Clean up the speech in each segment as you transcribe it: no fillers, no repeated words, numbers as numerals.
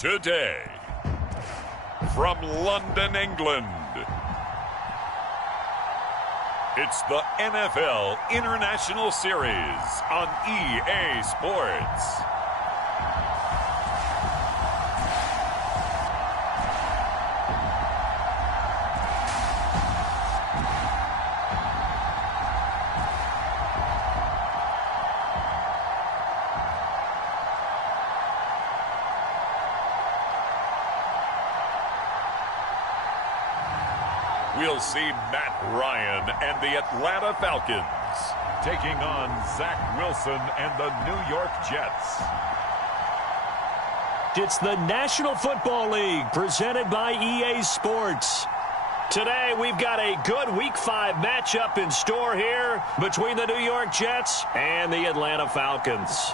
Today, from London, England, it's the NFL International Series on EA Sports. We'll see Matt Ryan and the Atlanta Falcons taking on Zach Wilson and the New York Jets. It's the National Football League presented by EA Sports. Today we've got a good Week 5 matchup in store here between the New York Jets and the Atlanta Falcons.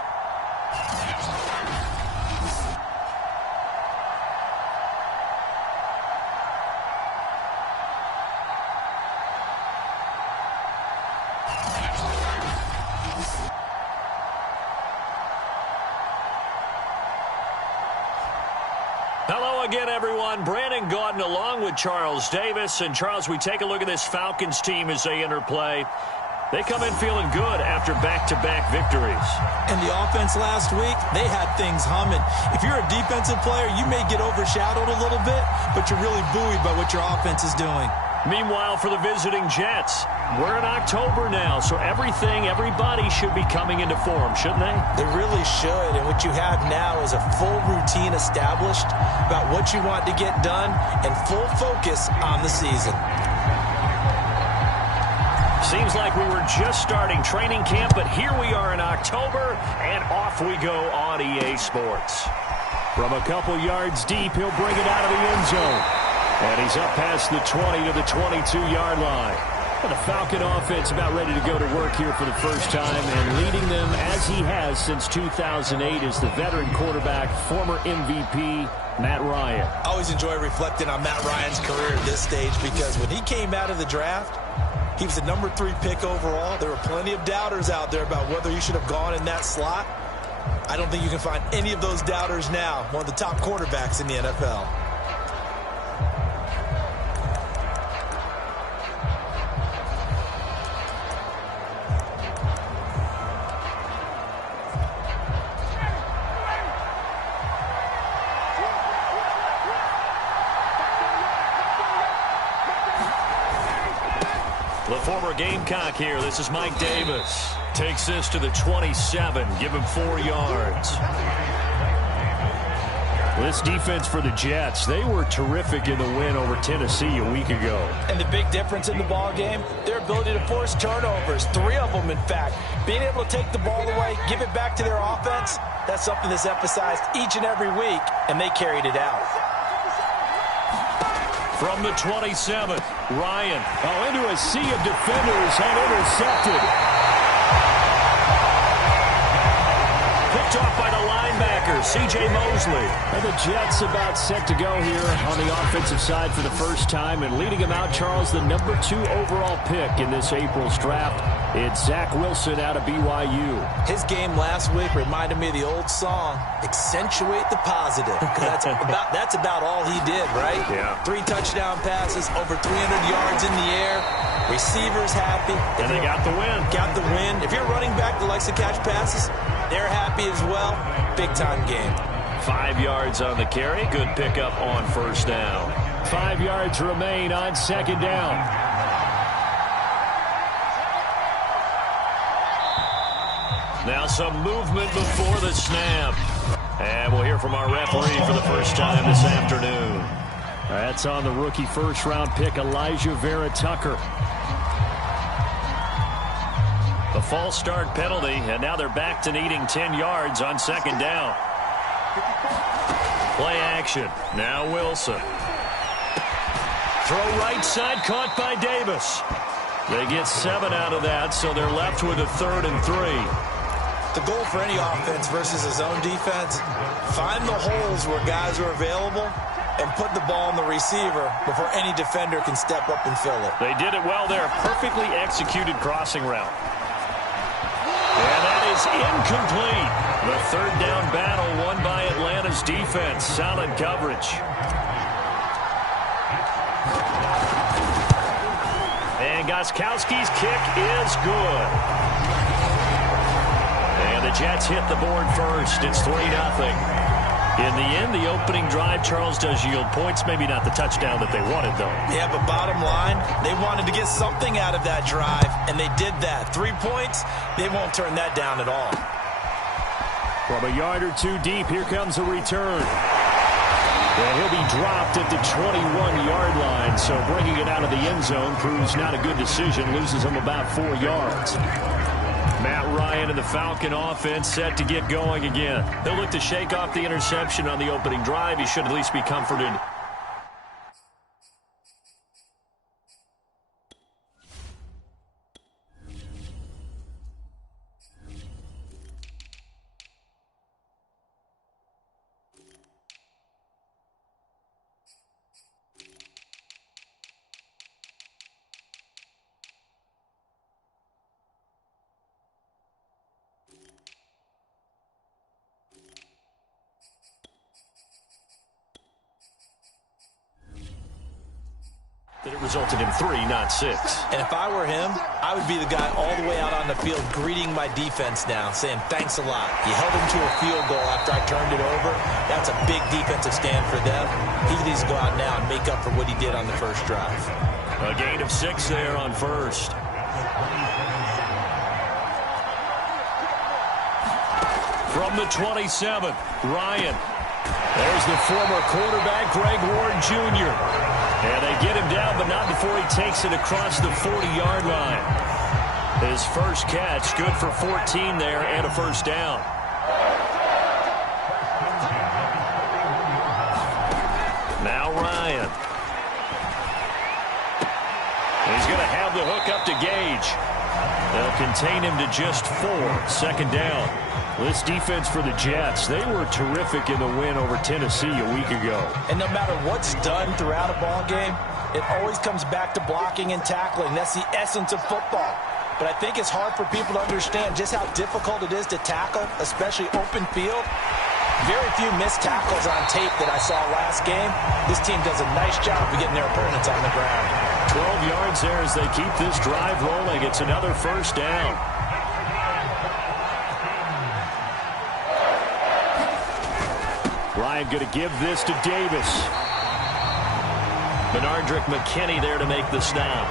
Hello again, everyone. Brandon Gaudin along with Charles Davis. And, Charles, we take a look at this Falcons team as they enter play. They come in feeling good after back-to-back victories. And the offense last week, they had things humming. If you're a defensive player, you may get overshadowed a little bit, but you're really buoyed by what your offense is doing. Meanwhile, for the visiting Jets, we're in October now, so everybody should be coming into form, shouldn't they? They really should, and what you have now is a full routine established about what you want to get done and full focus on the season. Seems like we were just starting training camp, but here we are in October, and off we go on EA Sports. From a couple yards deep, he'll bring it out of the end zone. And he's up past the 20 to the 22-yard line. And the Falcon offense about ready to go to work here for the first time, and leading them as he has since 2008 is the veteran quarterback, former MVP, Matt Ryan. I always enjoy reflecting on Matt Ryan's career at this stage because when he came out of the draft, he was the number 3 pick overall. There were plenty of doubters out there about whether he should have gone in that slot. I don't think you can find any of those doubters now. One of the top quarterbacks in the NFL. The former Gamecock here. This is Mike Davis. Takes this to the 27. Give him 4 yards. This defense for the Jets, they were terrific in the win over Tennessee a week ago. And the big difference in the ball game, their ability to force turnovers. 3 of them, in fact. Being able to take the ball away, give it back to their offense, that's something that's emphasized each and every week, and they carried it out. From the 27, Ryan. Into a sea of defenders and intercepted. Picked off by the linebacker, C.J. Mosley. And the Jets about set to go here on the offensive side for the first time. And leading them out, Charles, the number 2 overall pick in this April's draft. It's Zach Wilson out of BYU. His game last week reminded me of the old song, Accentuate the Positive. That's about all he did, right? Yeah. 3 touchdown passes, over 300 yards in the air. Receivers happy. And they got the win. Got the win. If you're running back that likes to catch passes, they're happy as well. Big-time game. 5 yards on the carry. Good pickup on first down. 5 yards remain on second down. Now some movement before the snap. And we'll hear from our referee for the first time this afternoon. That's on the rookie first-round pick, Elijah Vera Tucker. The false start penalty, and now they're back to needing 10 yards on second down. Play action. Now Wilson. Throw right side, caught by Davis. They get 7 out of that, so they're left with a 3rd and 3. The goal for any offense versus a zone defense, find the holes where guys are available and put the ball on the receiver before any defender can step up and fill it. They did it well there. Perfectly executed crossing route. And that is incomplete. The third down battle won by Atlanta. Atlanta's defense. Solid coverage. And Gostkowski's kick is good. And the Jets hit the board first. It's 3-0. In the end, the opening drive, Charles, does yield points. Maybe not the touchdown that they wanted, though. Yeah, but bottom line, they wanted to get something out of that drive, and they did that. 3 points, they won't turn that down at all. From a yard or two deep, here comes a return. And he'll be dropped at the 21-yard line, so bringing it out of the end zone proves not a good decision. Loses him about 4 yards. Matt Ryan and the Falcon offense set to get going again. They'll look to shake off the interception on the opening drive. He should at least be comforted. That it resulted in 3, not 6. And if I were him, I would be the guy all the way out on the field greeting my defense now, saying thanks a lot. You held him to a field goal after I turned it over. That's a big defensive stand for them. He needs to go out now and make up for what he did on the first drive. A gain of 6 there on first. From the 27, Ryan. There's the former quarterback, Greg Ward Jr. And they get him down, but not before he takes it across the 40-yard line. His first catch, good for 14 there and a first down. Now Ryan. He's going to have the hook up to Gage. They'll contain him to just 4. Second down. This defense for the Jets, they were terrific in the win over Tennessee a week ago. And no matter what's done throughout a ball game, it always comes back to blocking and tackling. That's the essence of football. But I think it's hard for people to understand just how difficult it is to tackle, especially open field. Very few missed tackles on tape that I saw last game. This team does a nice job of getting their opponents on the ground. 12 yards there as they keep this drive rolling. It's another first down. Ryan going to give this to Davis. Benardrick McKinney there to make the stop.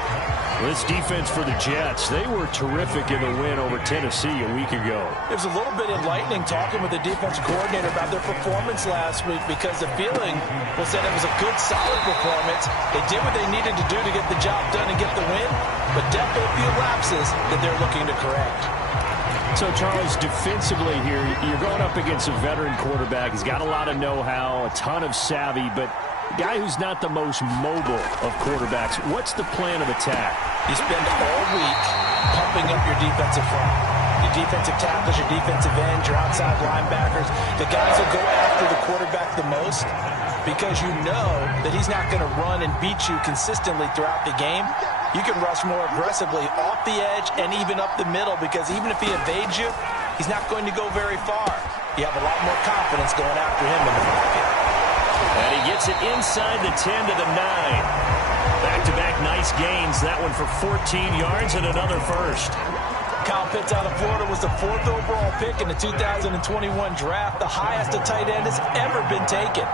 This defense for the Jets, they were terrific in the win over Tennessee a week ago. It was a little bit enlightening talking with the defensive coordinator about their performance last week because the feeling was that it was a good, solid performance. They did what they needed to do to get the job done and get the win, but definitely a few lapses that they're looking to correct. So, Charles, defensively here, you're going up against a veteran quarterback. He's got a lot of know-how, a ton of savvy, but a guy who's not the most mobile of quarterbacks. What's the plan of attack? You spend all week pumping up your defensive front. Your defensive tackles, your defensive ends, your outside linebackers, the guys that go after the quarterback the most because you know that he's not going to run and beat you consistently throughout the game. You can rush more aggressively off the edge and even up the middle because even if he evades you, he's not going to go very far. You have a lot more confidence going after him in the pocket. And he gets it inside the 10 to the 9. Back-to-back nice gains. That one for 14 yards and another first. Kyle Pitts out of Florida was the 4th overall pick in the 2021 draft, the highest a tight end has ever been taken.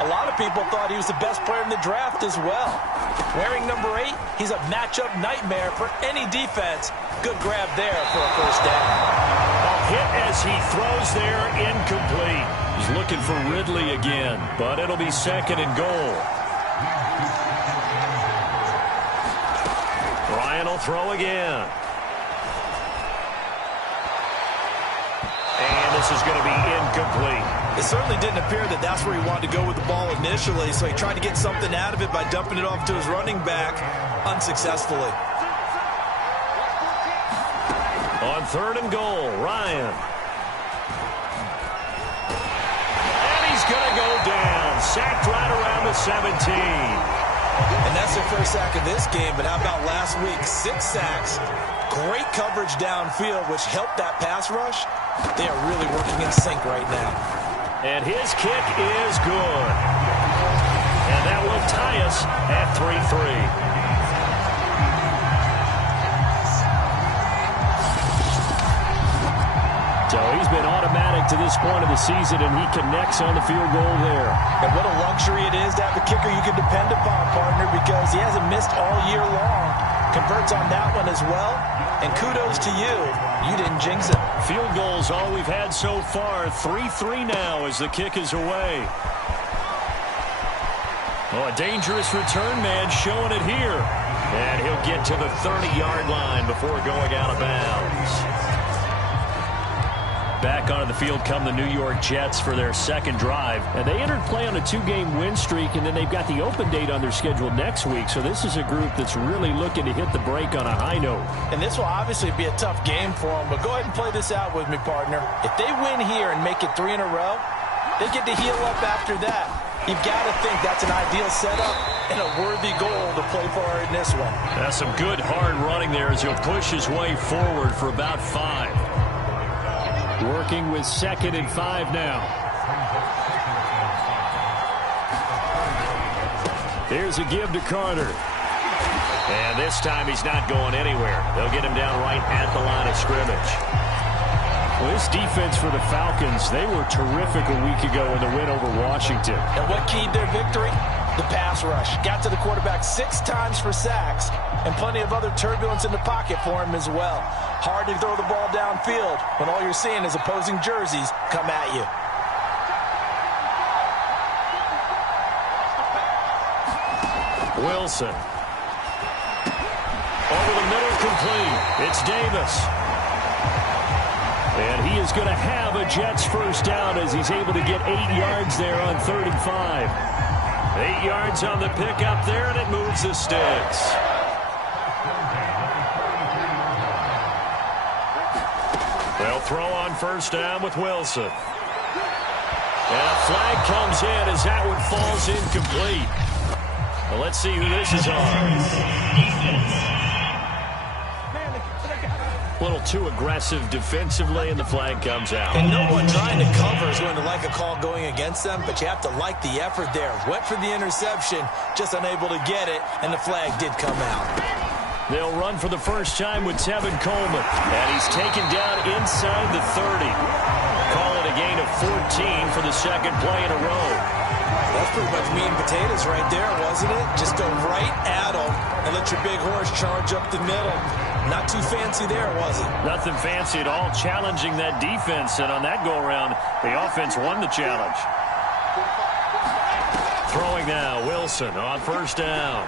A lot of people thought he was the best player in the draft as well. Wearing number 8, he's a matchup nightmare for any defense. Good grab there for a first down. A hit as he throws there, incomplete. He's looking for Ridley again, but it'll be second and goal. Ryan will throw again. And this is going to be incomplete. It certainly didn't appear that that's where he wanted to go with the ball initially, so he tried to get something out of it by dumping it off to his running back unsuccessfully. On 3rd and goal, Ryan. And he's going to go down. Sacked right around the 17. And that's their first sack of this game, but how about last week? 6 sacks. Great coverage downfield, which helped that pass rush. They are really working in sync right now. And his kick is good. And that will tie us at 3-3. So he's been automatic to this point of the season, and he connects on the field goal there. And what a luxury it is to have a kicker you can depend upon, partner, because he hasn't missed all year long. Converts on that one as well. And kudos to you. You didn't jinx it. Field goals all we've had so far. 3-3 now as the kick is away. Oh, a dangerous return man showing it here. And he'll get to the 30-yard line before going out of bounds. Back onto the field come the New York Jets for their second drive. And they entered play on a 2-game win streak, and then they've got the open date on their schedule next week. So this is a group that's really looking to hit the break on a high note. And this will obviously be a tough game for them, but go ahead and play this out with me, partner. If they win here and make it 3 in a row, they get to heal up after that. You've got to think that's an ideal setup and a worthy goal to play for in this one. That's some good hard running there as he'll push his way forward for about 5. Working with 2nd and 5 now. Here's a give to Carter. And this time he's not going anywhere. They'll get him down right at the line of scrimmage. Well, this defense for the Falcons, they were terrific a week ago in the win over Washington. And what keyed their victory? The pass rush. Got to the quarterback 6 times for sacks, and plenty of other turbulence in the pocket for him as well. Hard to throw the ball downfield when all you're seeing is opposing jerseys come at you. Wilson. Over the middle, complete. It's Davis. And he is going to have a Jets first down as he's able to get 8 yards there on 3rd and 5. 8 yards on the pickup there, and it moves the sticks. They'll throw on first down with Wilson. And a flag comes in as that one falls incomplete. Well, let's see who this is on. A little too aggressive defensively, and the flag comes out. And no one trying to cover is going to like a call going against them, but you have to like the effort there. Went for the interception, just unable to get it, and the flag did come out. They'll run for the first time with Tevin Coleman, and he's taken down inside the 30. Call it a gain of 14 for the second play in a row. That's pretty much meat and potatoes right there, wasn't it? Just go right at them and let your big horse charge up the middle. Not too fancy there, was it? Nothing fancy at all, challenging that defense, and on that go-around, the offense won the challenge. Throwing now, Wilson on first down.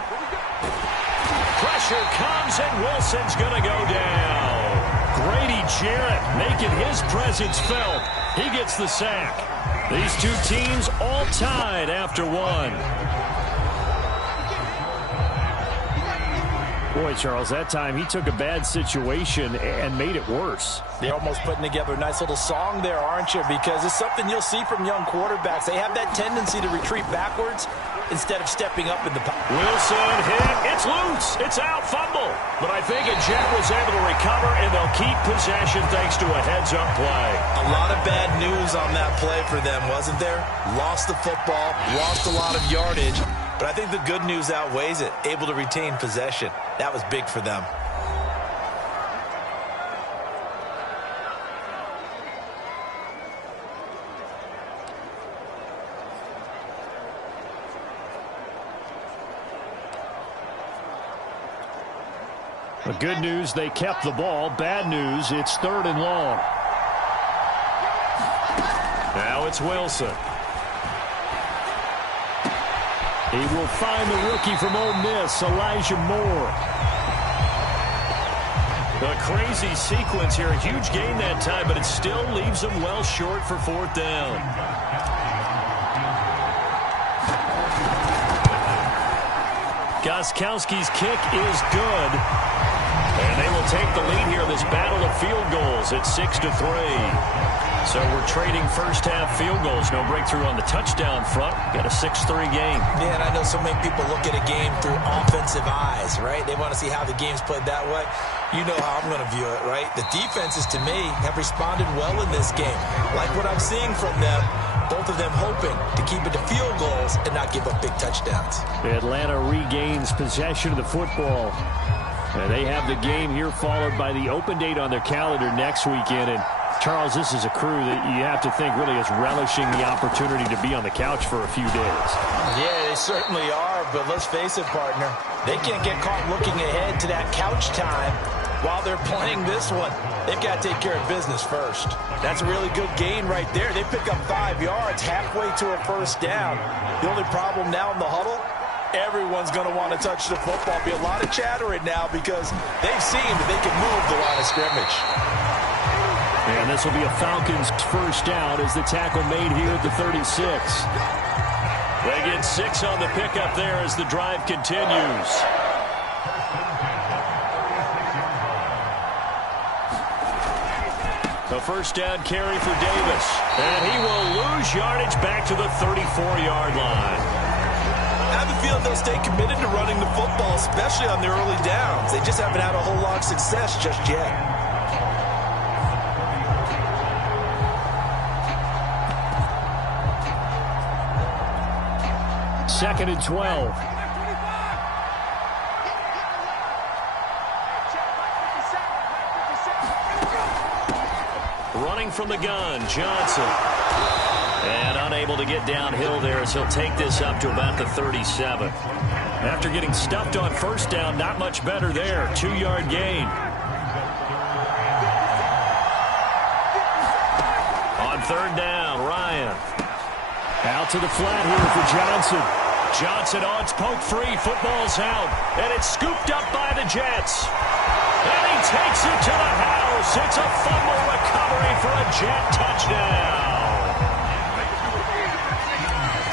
Pressure comes, and Wilson's going to go down. Grady Jarrett making his presence felt. He gets the sack. These two teams all tied after one. Boy, Charles, that time he took a bad situation and made it worse. They're almost putting together a nice little song there, aren't you? Because it's something you'll see from young quarterbacks. They have that tendency to retreat backwards instead of stepping up in the pocket. Wilson hit. It's loose. It's out. Fumble. But I think a Jet was able to recover, and they'll keep possession thanks to a heads-up play. A lot of bad news on that play for them, wasn't there? Lost the football, lost a lot of yardage. But I think the good news outweighs it. Able to retain possession. That was big for them. The good news, they kept the ball. Bad news, it's 3rd and long. Now it's Wilson. He will find the rookie from Ole Miss, Elijah Moore. A crazy sequence here. A huge gain that time, but it still leaves them well short for 4th down. Gostkowski's kick is good. And they will take the lead here in this battle of field goals at 6-3. So we're trading first-half field goals. No breakthrough on the touchdown front. Got a 6-3 game. Yeah, and I know so many people look at a game through offensive eyes, right? They want to see how the game's played that way. You know how I'm going to view it, right? The defenses, to me, have responded well in this game. Like what I'm seeing from them, both of them hoping to keep it to field goals and not give up big touchdowns. Atlanta regains possession of the football. And they have the game here followed by the open date on their calendar next weekend. And Charles, this is a crew that you have to think really is relishing the opportunity to be on the couch for a few days. Yeah, they certainly are, but let's face it, partner. They can't get caught looking ahead to that couch time while they're playing this one. They've got to take care of business first. That's a really good gain right there. They pick up 5 yards halfway to a first down. The only problem now in the huddle, everyone's going to want to touch the football. Be a lot of chatter right now because they've seen that they can move the line of scrimmage. And this will be a Falcons first down as the tackle made here at the 36. They get 6 on the pickup there as the drive continues. The first down carry for Davis. And he will lose yardage back to the 34-yard line. I have a feeling they'll stay committed to running the football, especially on the early downs. They just haven't had a whole lot of success just yet. Second and 12. Running from the gun, Johnson. And unable to get downhill there as he'll take this up to about the 37. After getting stuffed on first down, not much better there. 2-yard gain. On third down, Ryan. Out to the flat here for Johnson. Johnson on, it's poke free, football's out, and it's scooped up by the Jets. And he takes it to the house. It's a fumble recovery for a Jet touchdown.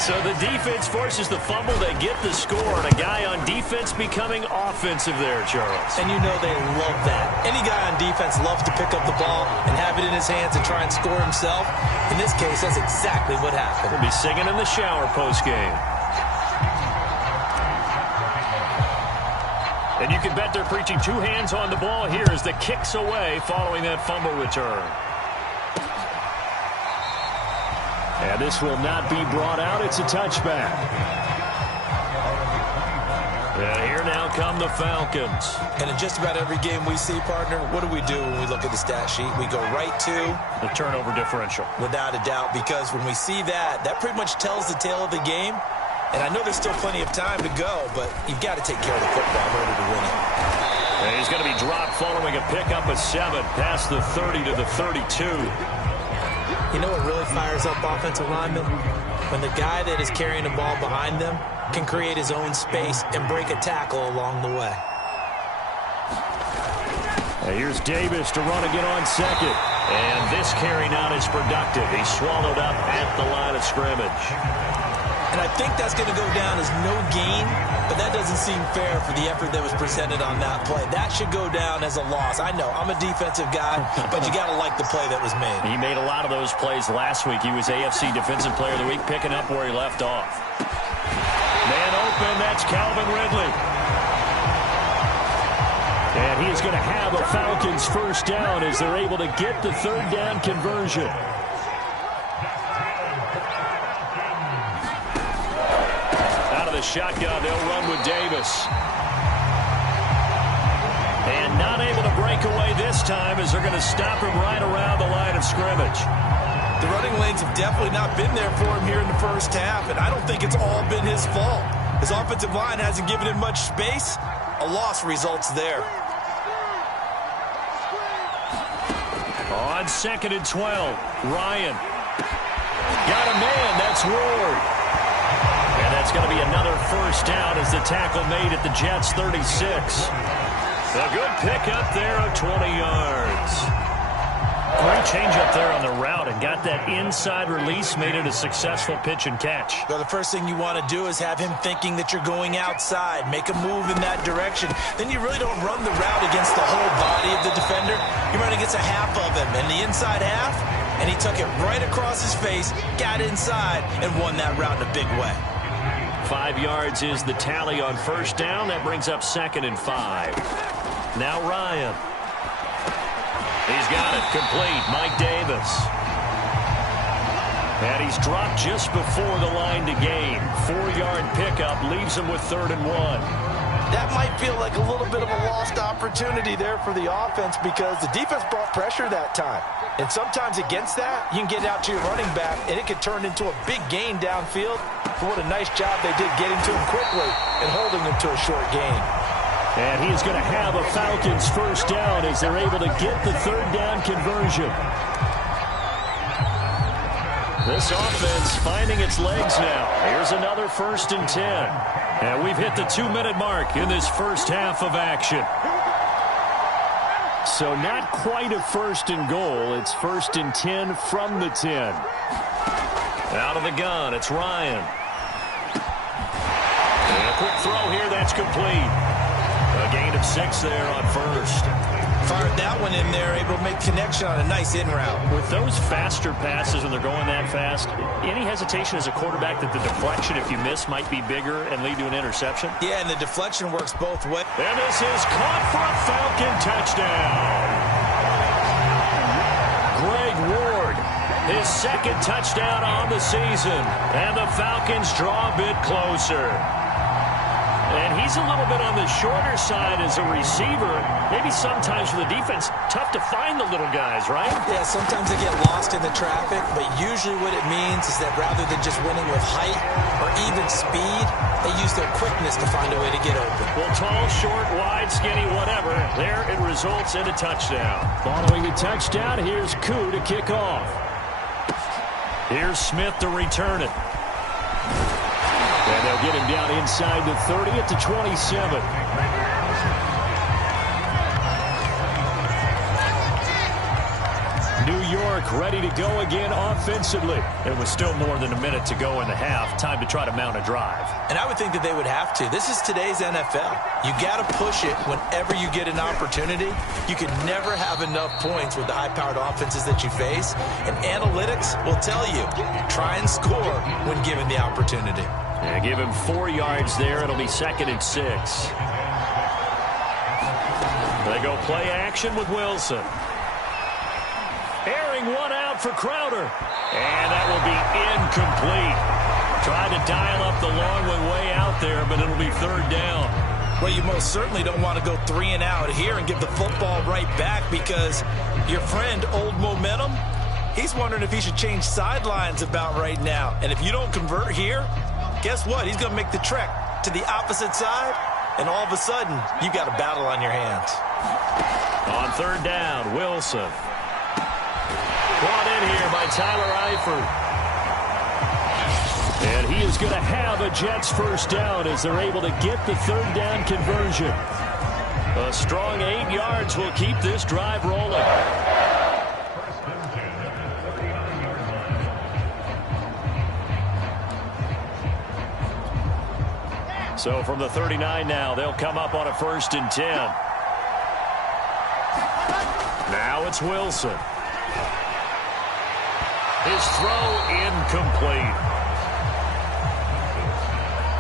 So the defense forces the fumble, they get the score, and a guy on defense becoming offensive there, Charles. And you know they love that. Any guy on defense loves to pick up the ball and have it in his hands and try and score himself. In this case, that's exactly what happened. He'll be singing in the shower post-game. And you can bet they're preaching 2 hands on the ball here as the kick's away following that fumble return. And this will not be brought out. It's a touchback. And here now come the Falcons. And in just about every game we see, partner, what do we do when we look at the stat sheet? We go right to the turnover differential. Without a doubt, because when we see that, that pretty much tells the tale of the game. And I know there's still plenty of time to go, but you've got to take care of the football in order to win it. And he's going to be dropped following a pickup of 7 past the 30 to the 32. You know what really fires up offensive linemen? When the guy that is carrying the ball behind them can create his own space and break a tackle along the way. And here's Davis to run again on second. And this carry not as productive. He's swallowed up at the line of scrimmage. And I think that's going to go down as no gain, but that doesn't seem fair for the effort that was presented on that play. That should go down as a loss. I know, I'm a defensive guy, but you got to like the play that was made. He made a lot of those plays last week. He was AFC Defensive Player of the Week, picking up where he left off. Man open, that's Calvin Ridley. And he is going to have a Falcons first down as they're able to get the third down conversion. Shotgun, they'll run with Davis. And not able to break away this time as they're going to stop him right around the line of scrimmage. The running lanes have definitely not been there for him here in the first half, and I don't think it's all been his fault. His offensive line hasn't given him much space. A loss results there. On second and 12, Ryan. Got a man, that's Ward. And that's going to be another first down as the tackle made at the Jets' 36. A good pickup there of 20 yards. Great change up there on the route and got that inside release, made it a successful pitch and catch. Well, the first thing you want to do is have him thinking that you're going outside, make a move in that direction. Then you really don't run the route against the whole body of the defender. You run against a half of him, and the inside half, and he took it right across his face, got inside, and won that route in a big way. 5 yards is the tally on first down. That brings up second and 5. Now Ryan. He's got it complete. Mike Davis. And he's dropped just before the line to gain. 4-yard pickup leaves him with 3rd and 1. That might feel like a little bit of a lost opportunity there for the offense because the defense brought pressure that time. And sometimes against that, you can get out to your running back, and it could turn into a big gain downfield. But what a nice job they did getting to him quickly and holding him to a short gain. And he's going to have a Falcons first down as they're able to get the 3rd down conversion. This offense finding its legs now. Here's another 1st and 10. And we've hit the 2-minute mark in this first half of action. So not quite a 1st and goal. It's 1st and 10 from the 10. Out of the gun, it's Ryan. And a quick throw here, that's complete. A gain of 6 there on 1st. Fired that one in there, able to make connection on a nice in route. With those faster passes when they're going that fast, any hesitation as a quarterback that the deflection, if you miss, might be bigger and lead to an interception? Yeah, and the deflection works both ways. And this is caught for a Falcon touchdown. Greg Ward, his 2nd touchdown on the season. And the Falcons draw a bit closer. And he's a little bit on the shorter side as a receiver. Maybe sometimes for the defense, tough to find the little guys, right? Yeah, sometimes they get lost in the traffic, but usually what it means is that rather than just winning with height or even speed, they use their quickness to find a way to get open. Well, tall, short, wide, skinny, whatever, there it results in a touchdown. Following the touchdown, here's Koo to kick off. Here's Smith to return it. And they'll get him down inside the 30 at the 27. New York ready to go again offensively. It was still more than a minute to go in the half. Time to try to mount a drive. And I would think that they would have to. This is today's NFL. You got to push it whenever you get an opportunity. You can never have enough points with the high-powered offenses that you face. And analytics will tell you, try and score when given the opportunity. And give him 4 yards there. It'll be 2nd and 6. They go play action with Wilson. Airing one out for Crowder. And that will be incomplete. Tried to dial up the long one way out there, but it'll be 3rd down. Well, you most certainly don't want to go 3 and out here and give the football right back because your friend, Old Momentum, he's wondering if he should change sidelines about right now. And if you don't convert here, guess what? He's going to make the trek to the opposite side, and all of a sudden, you've got a battle on your hands. On 3rd down, Wilson. Brought in here by Tyler Eifert. And he is going to have a Jets first down as they're able to get the 3rd down conversion. A strong 8 yards will keep this drive rolling. So from the 39 now, they'll come up on a 1st and 10. Now it's Wilson. His throw incomplete.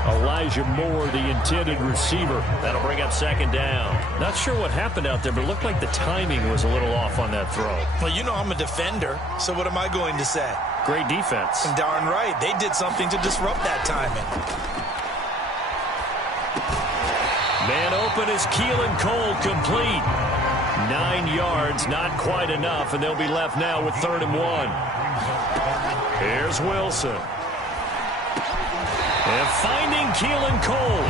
Elijah Moore, the intended receiver. That'll bring up 2nd down. Not sure what happened out there, but it looked like the timing was a little off on that throw. Well, you know I'm a defender, so what am I going to say? Great defense. And darn right, they did something to disrupt that timing. Man open is Keelan Cole, complete. 9 yards, not quite enough, and they'll be left now with 3rd and 1. Here's Wilson. And finding Keelan Cole.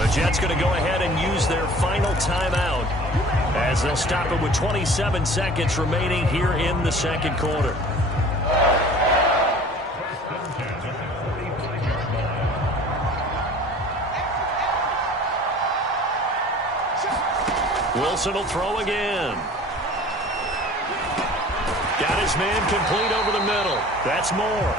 The Jets going to go ahead and use their final timeout as they'll stop it with 27 seconds remaining here in the 2nd quarter. Wilson will throw again. Got his man complete over the middle. That's Moore.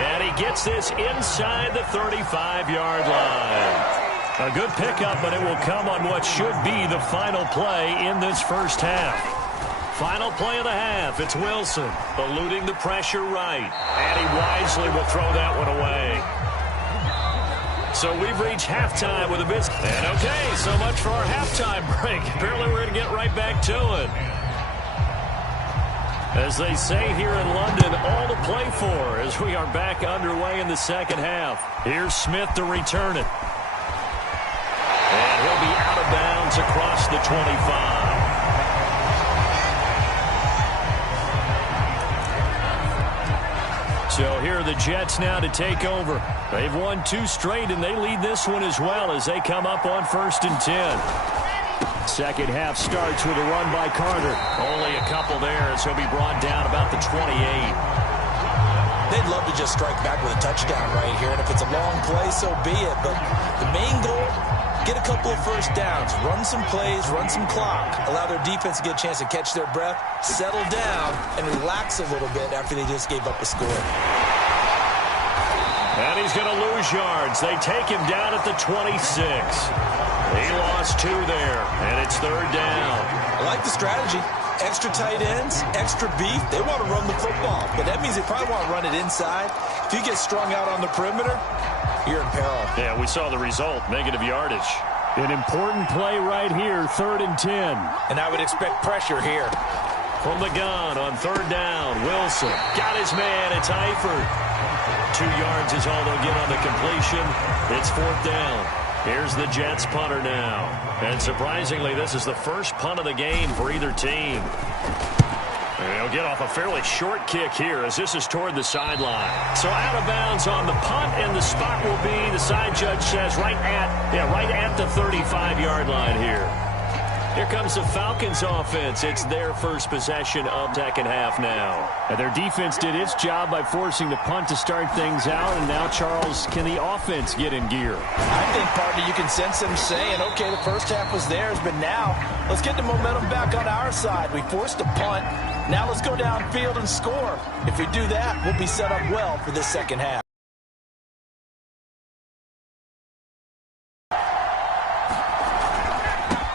And he gets this inside the 35-yard line. A good pickup, but it will come on what should be the final play in this first half. Final play of the half. It's Wilson eluding the pressure right. And he wisely will throw that one away. So we've reached halftime with a biscuit. And okay, so much for our halftime break. Apparently we're going to get right back to it. As they say here in London, all to play for as we are back underway in the second half. Here's Smith to return it. And he'll be out of bounds across the 25. So here are the Jets now to take over. They've won 2 straight, and they lead this one as well as they come up on 1st and 10. Second half starts with a run by Carter. Only a couple there as he'll be brought down about the 28. They'd love to just strike back with a touchdown right here, and if it's a long play, so be it. But the main goal, get a couple of first downs, run some plays, run some clock, allow their defense to get a chance to catch their breath, settle down, and relax a little bit after they just gave up a score. And he's going to lose yards. They take him down at the 26. He lost 2 there, and it's 3rd down. I like the strategy. Extra tight ends, extra beef. They want to run the football, but that means they probably want to run it inside. If you get strung out on the perimeter, you're in peril. Yeah, we saw the result, negative yardage. An important play right here, 3rd and 10. And I would expect pressure here. From the gun on 3rd down, Wilson got his man. It's Eifert. 2 yards is all they'll get on the completion. It's 4th down. Here's the Jets punter now. And surprisingly, this is the first punt of the game for either team. And he'll get off a fairly short kick here as this is toward the sideline. So out of bounds on the punt, and the spot will be, the side judge says, right at the 35-yard line here. Here comes the Falcons offense. It's their first possession of second half now. And their defense did its job by forcing the punt to start things out. And now, Charles, can the offense get in gear? I think, partner, you can sense them saying, okay, the first half was theirs, but now let's get the momentum back on our side. We forced a punt. Now let's go downfield and score. If we do that, we'll be set up well for this second half.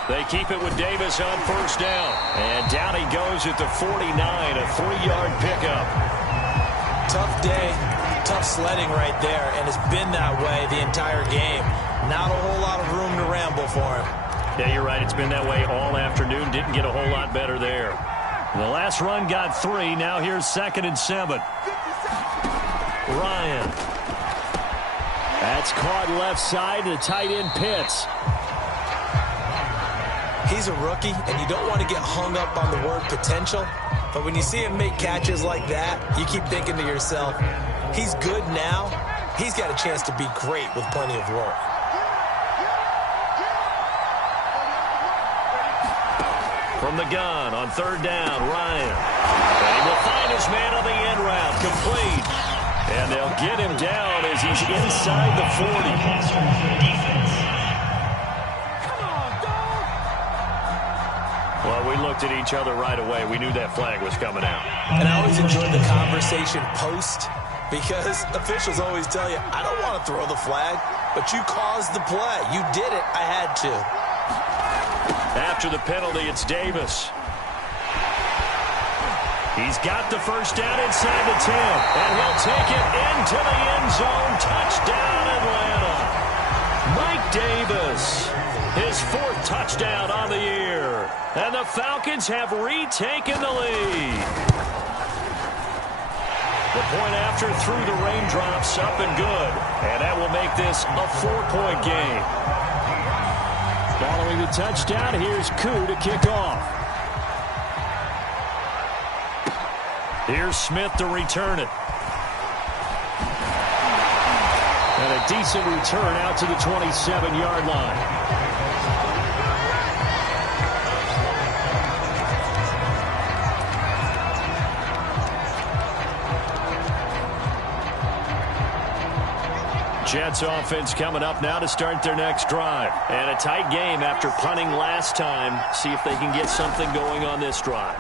They keep it with Davis on 1st down. And down he goes at the 49, a 3-yard pickup. Tough day, tough sledding right there, and it's been that way the entire game. Not a whole lot of room to ramble for him. Yeah, you're right. It's been that way all afternoon. Didn't get a whole lot better there. The last run got 3. Now here's 2nd and 7. Ryan. That's caught left side. The tight end Pitts. He's a rookie, and you don't want to get hung up on the word potential. But when you see him make catches like that, you keep thinking to yourself, he's good now. He's got a chance to be great with plenty of work. From the gun on 3rd down, Ryan. And he will find his man on the end route, complete. And they'll get him down as he's inside the 40. Well, we looked at each other right away. We knew that flag was coming out. And I always enjoy the conversation post because officials always tell you, I don't want to throw the flag, but you caused the play. You did it. I had to. After the penalty, it's Davis. He's got the first down inside the 10, and he'll take it into the end zone. Touchdown, Atlanta. Mike Davis, his 4th touchdown on the year. And the Falcons have retaken the lead. The point after through the raindrops, up and good. And that will make this a 4-point game. Following the touchdown, here's Koo to kick off. Here's Smith to return it. And a decent return out to the 27-yard line. Jets offense coming up now to start their next drive. And a tight game after punting last time. See if they can get something going on this drive.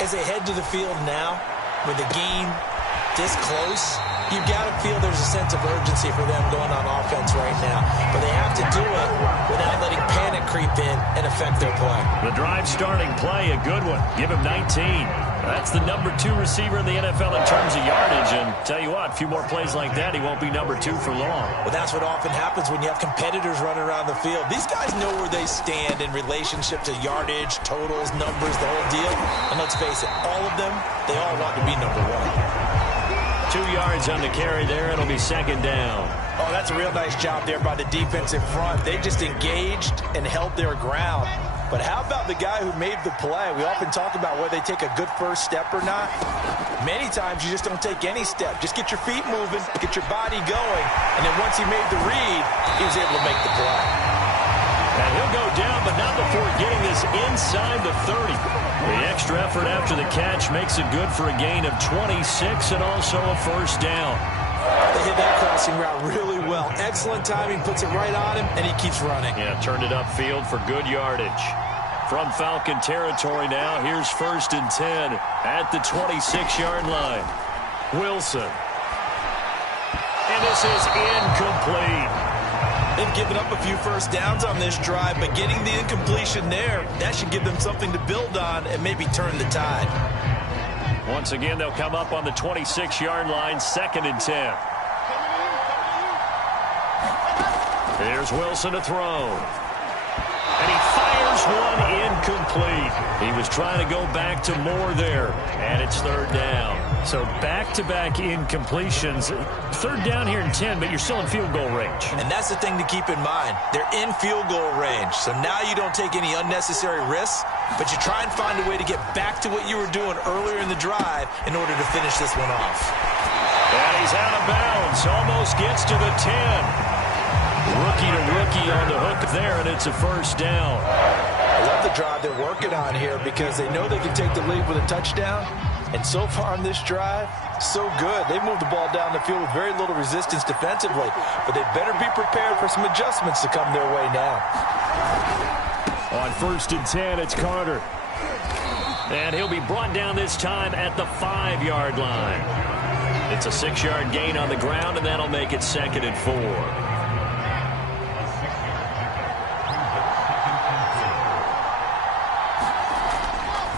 As they head to the field now, with the game this close, you've got to feel there's a sense of urgency for them going on offense right now. But they have to do it without letting panic creep in and affect their play. The drive starting play, a good one. Give him 19. That's the number 2 receiver in the NFL in terms of yardage. And tell you what, a few more plays like that, he won't be number 2 for long. Well, that's what often happens when you have competitors running around the field. These guys know where they stand in relationship to yardage, totals, numbers, the whole deal. And let's face it, all of them, they all want to be number 1. 2 yards on the carry there. It'll be second down. Oh, that's a real nice job there by the defensive front. They just engaged and held their ground. But how about the guy who made the play? We often talk about whether they take a good first step or not. Many times you just don't take any step. Just get your feet moving, get your body going, and then once he made the read, he was able to make the play. And he'll go down, but not before getting this inside the 30. The extra effort after the catch makes it good for a gain of 26 and also a first down. They hit that crossing route really well. Excellent timing, puts it right on him, and he keeps running. Yeah, turned it upfield for good yardage. From Falcon territory now, here's 1st and 10 at the 26-yard line. Wilson. And this is incomplete. They've given up a few first downs on this drive, but getting the incompletion there, that should give them something to build on and maybe turn the tide. Once again, they'll come up on the 26-yard line, 2nd and 10. Here's Wilson to throw. And he fires one incomplete. He was trying to go back to Moore there, and it's 3rd down. So back-to-back incompletions. 3rd down here in 10, but you're still in field goal range. And that's the thing to keep in mind. They're in field goal range, so now you don't take any unnecessary risks, but you try and find a way to get back to what you were doing earlier in the drive in order to finish this one off. And he's out of bounds. Almost gets to the 10. Rookie to rookie on the hook there, and it's a first down. I love the drive they're working on here because they know they can take the lead with a touchdown. And so far on this drive, so good. They've moved the ball down the field with very little resistance defensively. But they better be prepared for some adjustments to come their way now. On 1st and 10, it's Carter. And he'll be brought down this time at the 5-yard line. It's a 6-yard gain on the ground, and that'll make it 2nd and 4.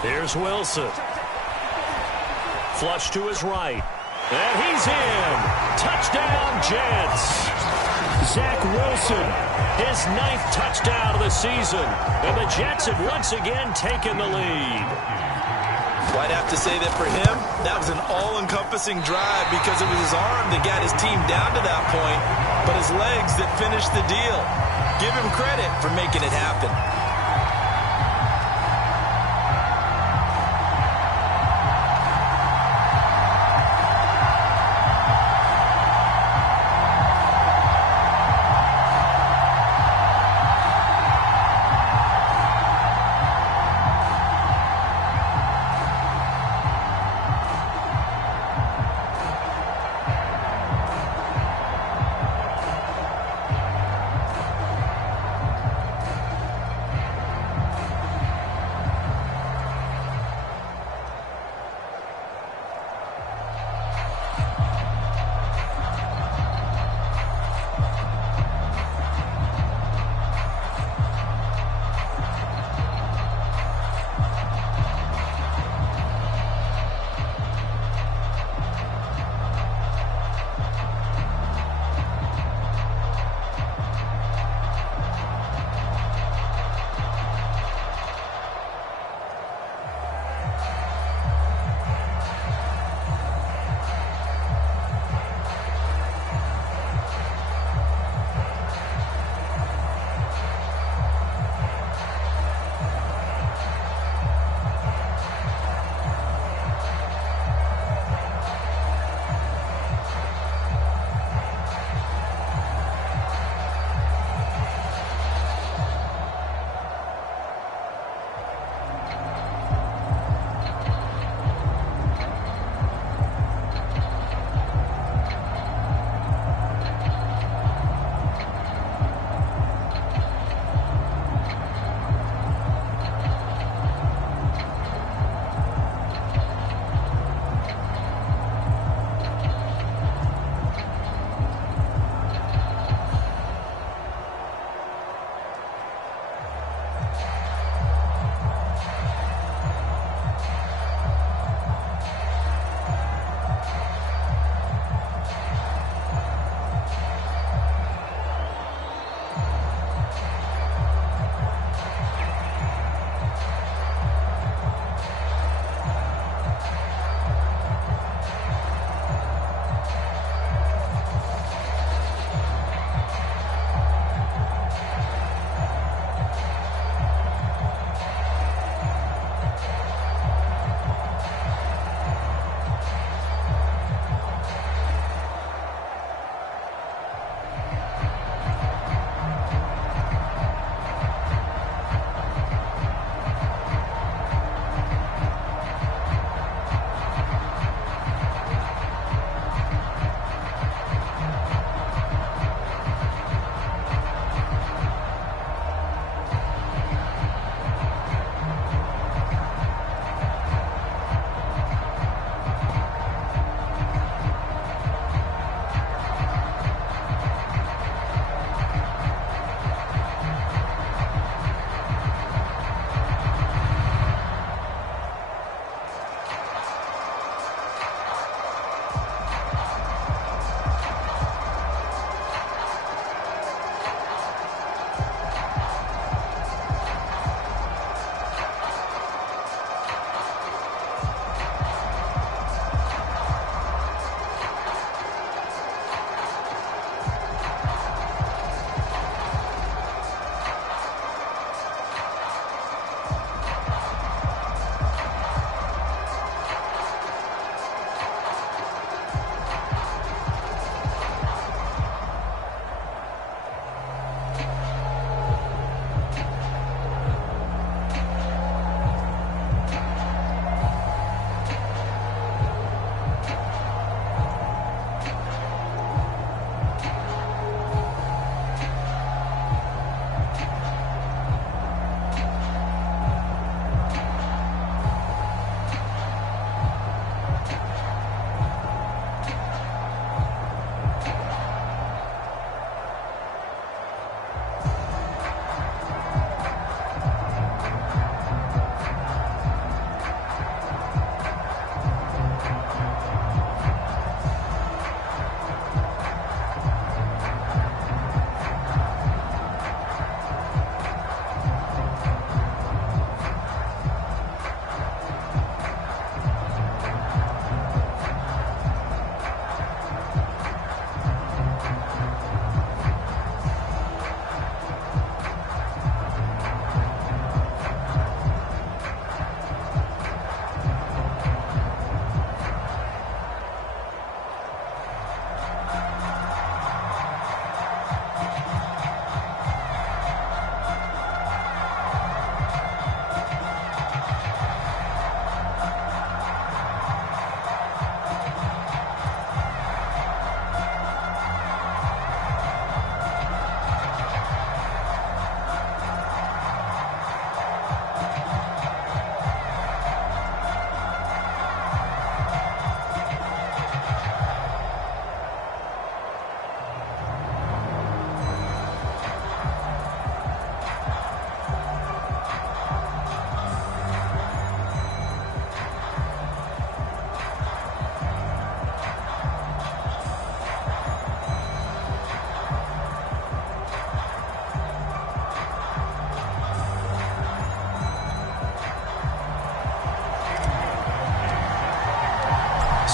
Here's Wilson. Flush to his right. And he's in. Touchdown, Jets. Zach Wilson, his 9th touchdown of the season. And the Jets have once again taken the lead. Well, I'd have to say that for him, that was an all-encompassing drive because it was his arm that got his team down to that point, but his legs that finished the deal. Give him credit for making it happen.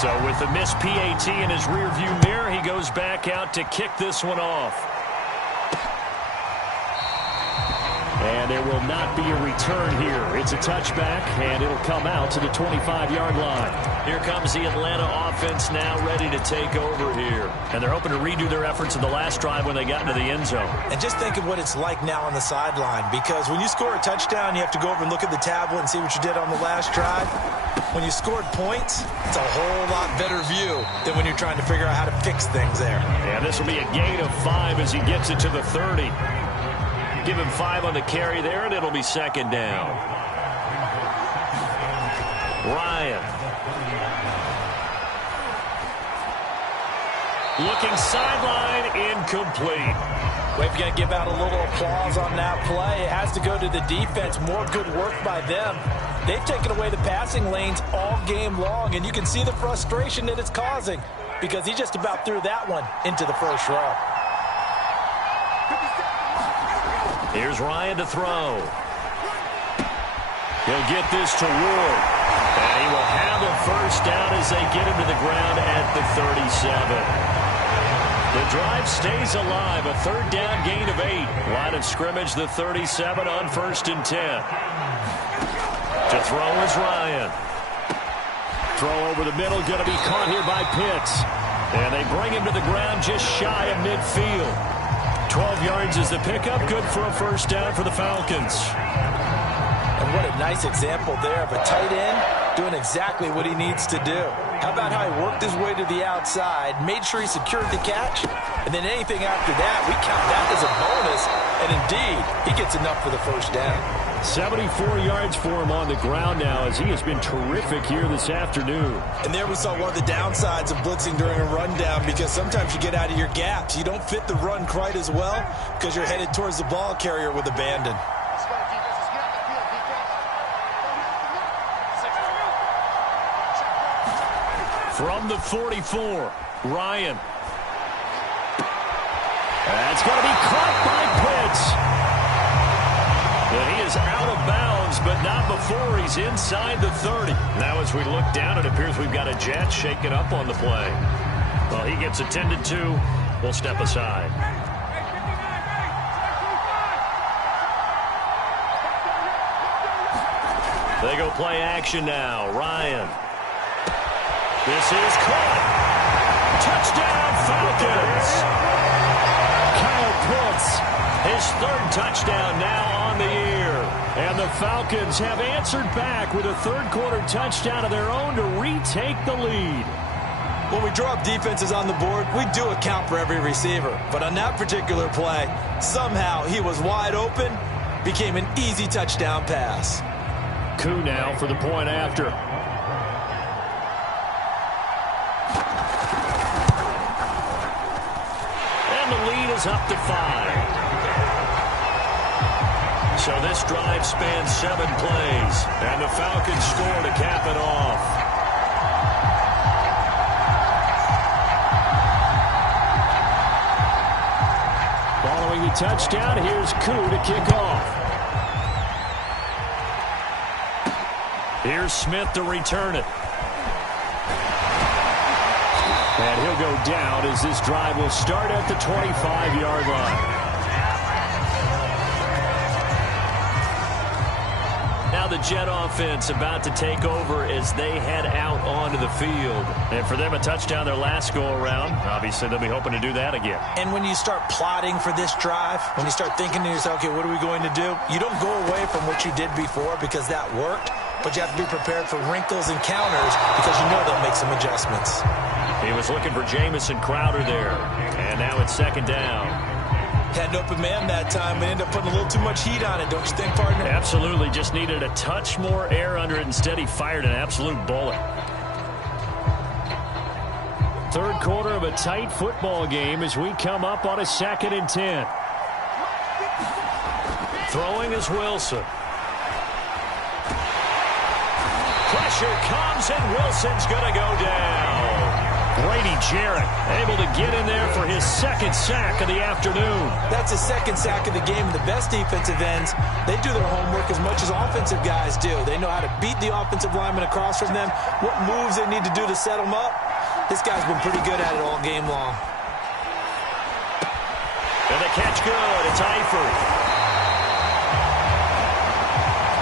So with the missed PAT in his rearview mirror, he goes back out to kick this one off. And there will not be a return here. It's a touchback, and it'll come out to the 25-yard line. Here comes the Atlanta offense now ready to take over here. And they're hoping to redo their efforts in the last drive when they got into the end zone. And just think of what it's like now on the sideline, because when you score a touchdown, you have to go over and look at the tablet and see what you did on the last drive. When you scored points, it's a whole lot better view than when you're trying to figure out how to fix things there. And this will be a gain of 5 as he gets it to the 30. Give him 5 on the carry there, and it'll be second down. Ryan. Looking sideline, incomplete. We're going to give out a little applause on that play. It has to go to the defense. More good work by them. They've taken away the passing lanes all game long, and you can see the frustration that it's causing because he just about threw that one into the first row. Here's Ryan to throw. He'll get this to Ward. And he will have a first down as they get him to the ground at the 37. The drive stays alive. A third down gain of 8. Line of scrimmage, the 37 on 1st and 10. To throw is Ryan. Throw over the middle, going to be caught here by Pitts. And they bring him to the ground just shy of midfield. 12 yards is the pickup. Good for a first down for the Falcons. And what a nice example there of a tight end doing exactly what he needs to do. How about how he worked his way to the outside, made sure he secured the catch, and then anything after that, we count that as a bonus. And indeed, he gets enough for the first down. 74 yards for him on the ground now as he has been terrific here this afternoon. And there we saw one of the downsides of blitzing during a rundown, because sometimes you get out of your gaps. You don't fit the run quite as well because you're headed towards the ball carrier with abandon. From the 44, Ryan. That's going to be caught by Pitts. And he is out of bounds, but not before he's inside the 30. Now as we look down, it appears we've got a Jet shaking up on the play. Well, he gets attended to. We'll step aside. They go play action now. Ryan. This is caught. Touchdown, Falcons. Kyle Pitts, his 3rd touchdown now on the year. And the Falcons have answered back with a 3rd-quarter touchdown of their own to retake the lead. When we draw up defenses on the board, we do account for every receiver. But on that particular play, somehow he was wide open, became an easy touchdown pass. Koo now for the point after. And the lead is up to 5. So this drive spans 7 plays, and the Falcons score to cap it off. Following the touchdown, here's Koo to kick off. Here's Smith to return it. And he'll go down as this drive will start at the 25-yard line. Now the Jet offense about to take over as they head out onto the field. And for them, a touchdown their last go-around. Obviously, they'll be hoping to do that again. And when you start plotting for this drive, when you start thinking to yourself, okay, what are we going to do? You don't go away from what you did before because that worked, but you have to be prepared for wrinkles and counters because you know they'll make some adjustments. He was looking for Jamison Crowder there. And now it's 2nd down. Had an open man that time, but ended up putting a little too much heat on it, don't you think, partner? Absolutely. Just needed a touch more air under it. Instead, he fired an absolute bullet. 3rd quarter of a tight football game as we come up on a 2nd and 10. Throwing is Wilson. Pressure comes, and Wilson's going to go down. Grady Jarrett able to get in there for his second sack of the afternoon. That's his second sack of the game. The best defensive ends, they do their homework as much as offensive guys do. They know how to beat the offensive lineman across from them, what moves they need to do to set them up. This guy's been pretty good at it all game long. And the catch good. It's Eifert.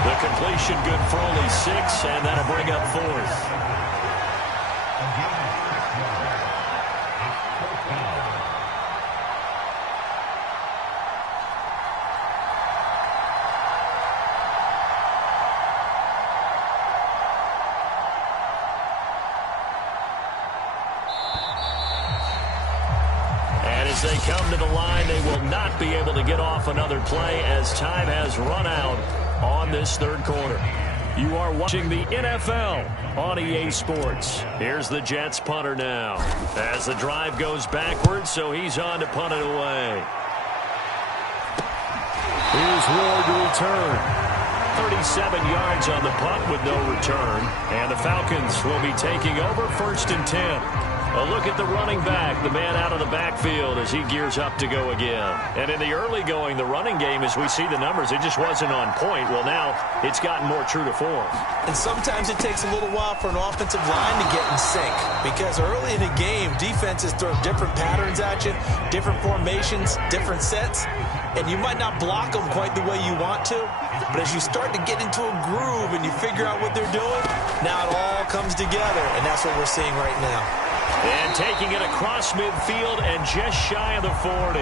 The completion good for only 6, and that'll bring up 4th. As they come to the line, they will not be able to get off another play as time has run out on this third quarter. You are watching the NFL on EA Sports. Here's the Jets punter now as the drive goes backwards, so he's on to punt it away. Here's Ward to return. 37 yards on the punt with no return. And the Falcons will be taking over 1st and 10. A look at the running back, the man out of the backfield as he gears up to go again. And in the early going, the running game, as we see the numbers, it just wasn't on point. Well, now it's gotten more true to form. And sometimes it takes a little while for an offensive line to get in sync, because early in the game, defenses throw different patterns at you, different formations, different sets, and you might not block them quite the way you want to. But as you start to get into a groove and you figure out what they're doing, now it all comes together, and that's what we're seeing right now. And taking it across midfield and just shy of the 40.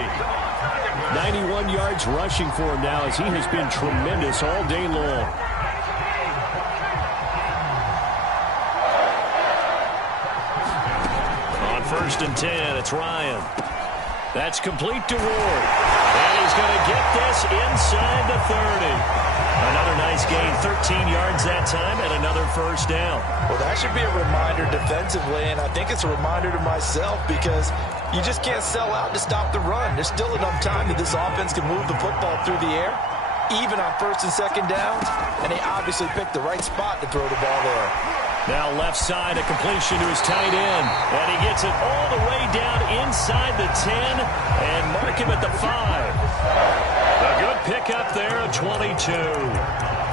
91 yards rushing for him now as he has been tremendous all day long. On 1st and 10, it's Ryan. That's complete to Ward. And he's going to get this inside the 30. Another nice gain, 13 yards that time, and another first down. Well, that should be a reminder defensively, and I think it's a reminder to myself, because you just can't sell out to stop the run. There's still enough time that this offense can move the football through the air, even on 1st and 2nd downs, and they obviously picked the right spot to throw the ball there. Now left side, a completion to his tight end, and he gets it all the way down inside the 10, and mark him at the 5. A good pickup there at 22.